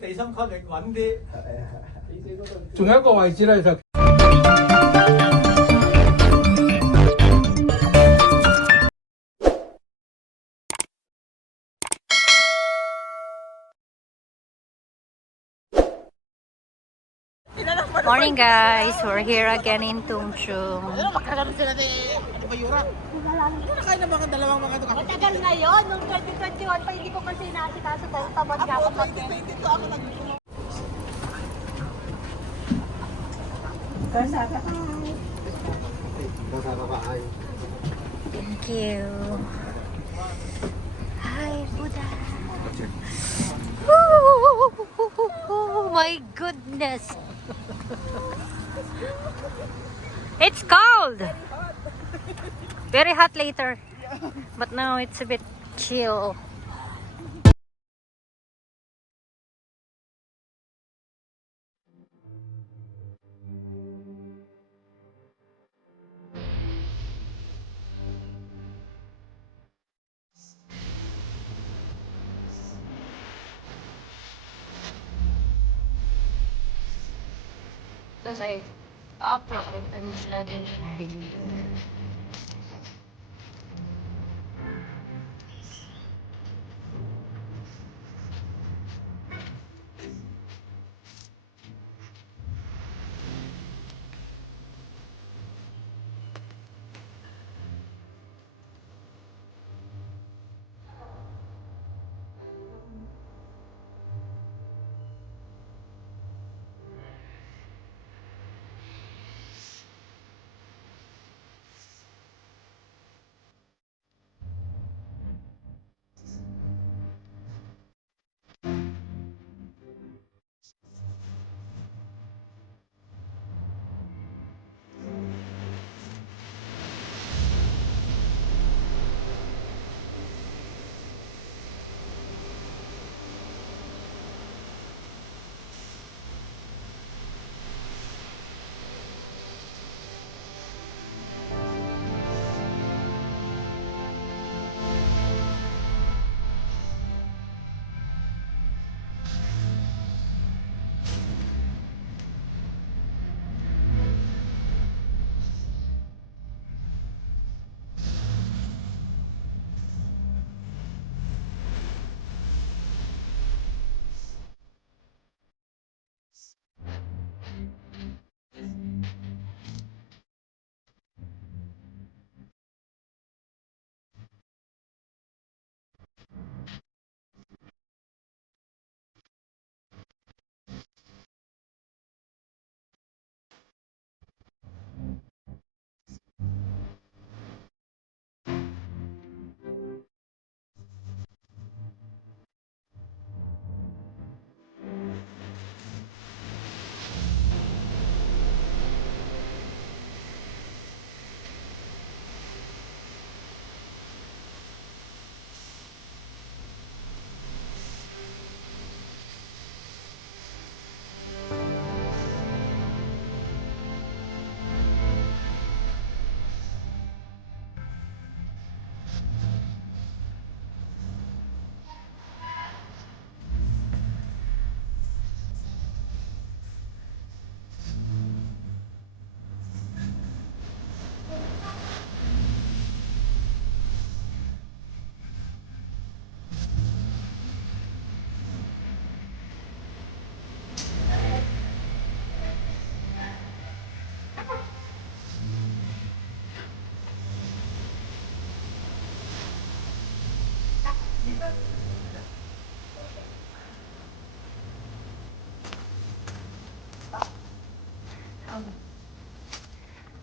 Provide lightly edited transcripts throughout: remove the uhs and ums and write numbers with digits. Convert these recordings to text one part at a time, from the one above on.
地心吸力穩啲。仲有一個位置咧就。Morning guys, we're here again in Tungchung. Makakaroon sila ni ano ba Yura? Nakakain na mga dalawang mga doon. Matagal na yun, noong 2021 pa hindi ko kasi nasikaso dahil tamad nga ako Dito ako nag Thank you. Hi, Buddha. Oh my goodness. It's cold. Very hot later. But now it's a bit chill. Tapos ay upload and natin.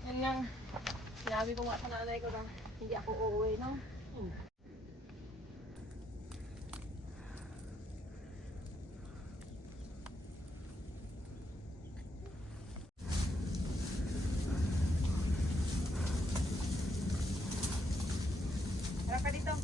Yan nga, sinabi ko nga sa nanay ko na hindi ako uuwi, no? Harap ka dito.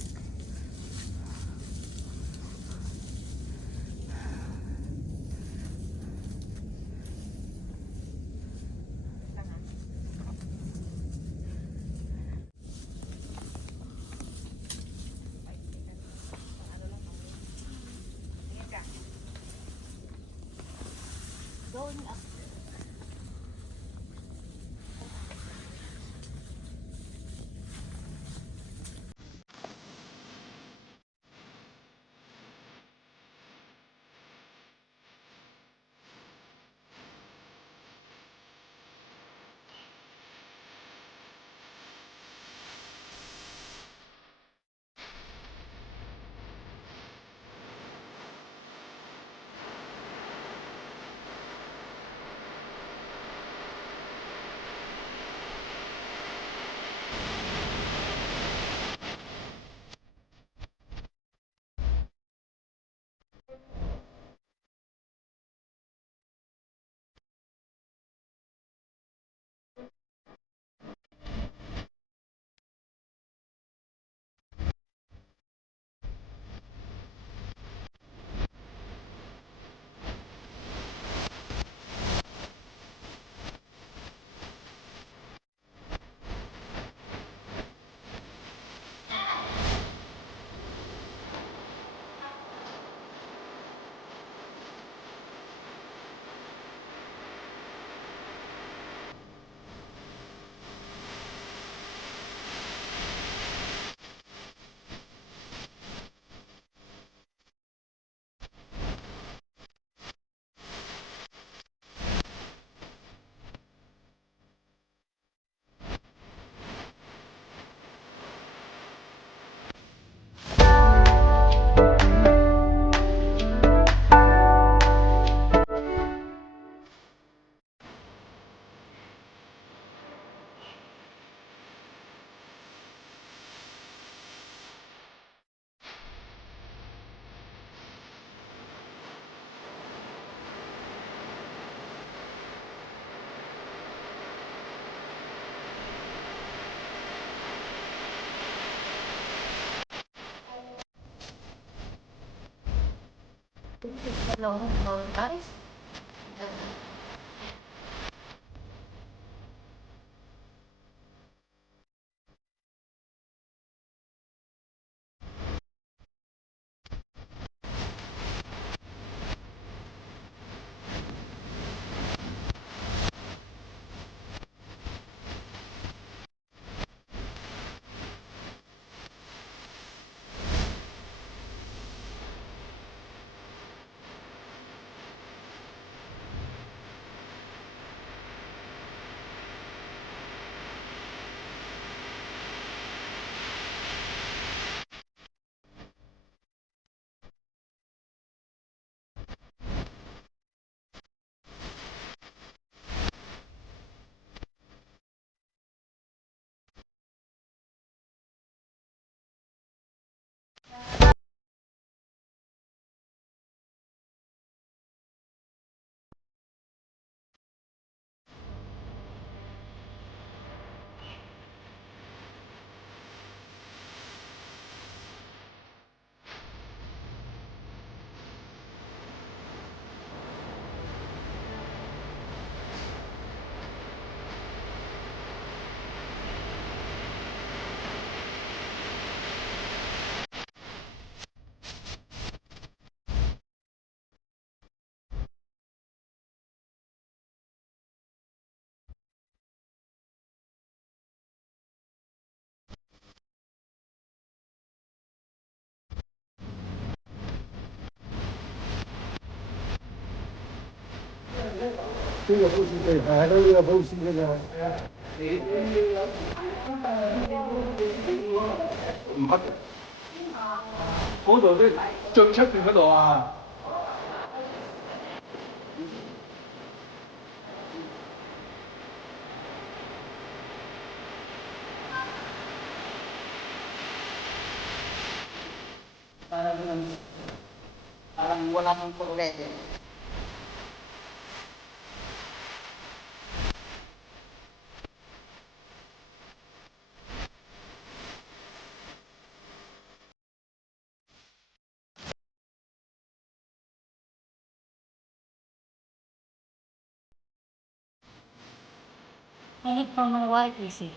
Hello, hello guys. Cái là bố sĩ cái đó là bố sĩ cái là mất嗰度啲進出邊嗰度啊。Parang walang progreso. I hate for my wife, you see.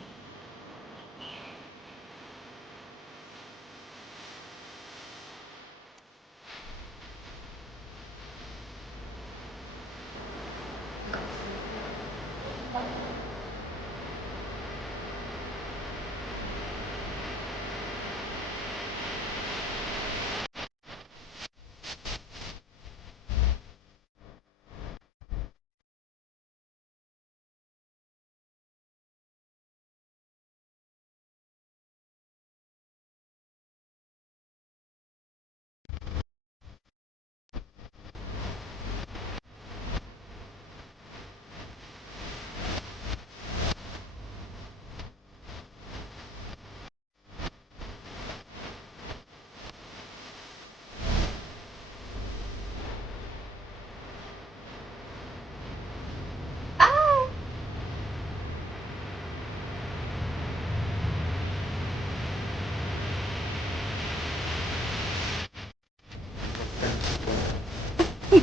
Kasi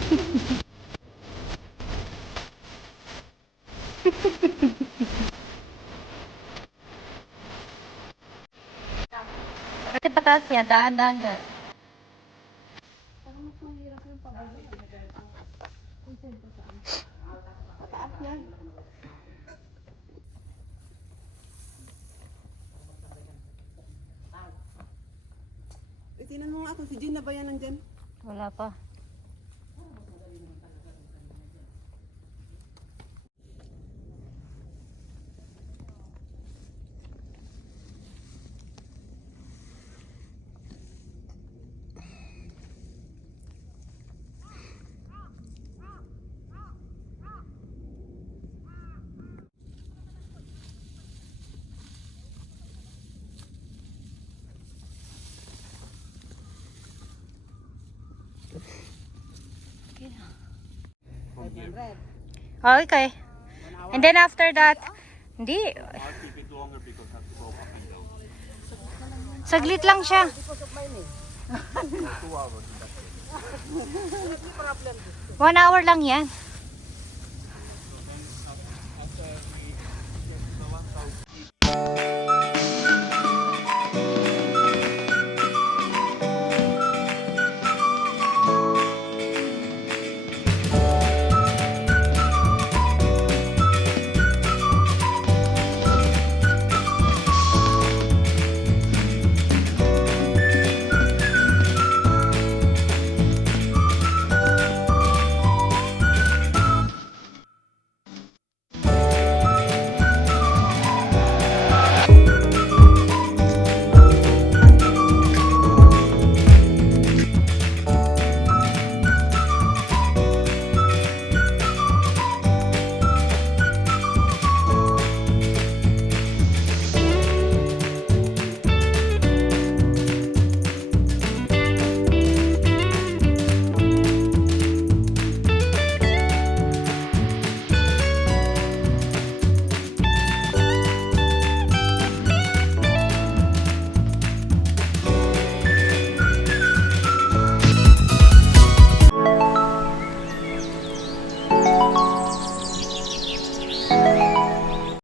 pataas yan, daan-daan ka. Tinan mo nga kung si Jean na ba yan nandyan? Wala pa. Oh, okay. And then after that, hindi. Saglit lang siya. 1 hour lang yan.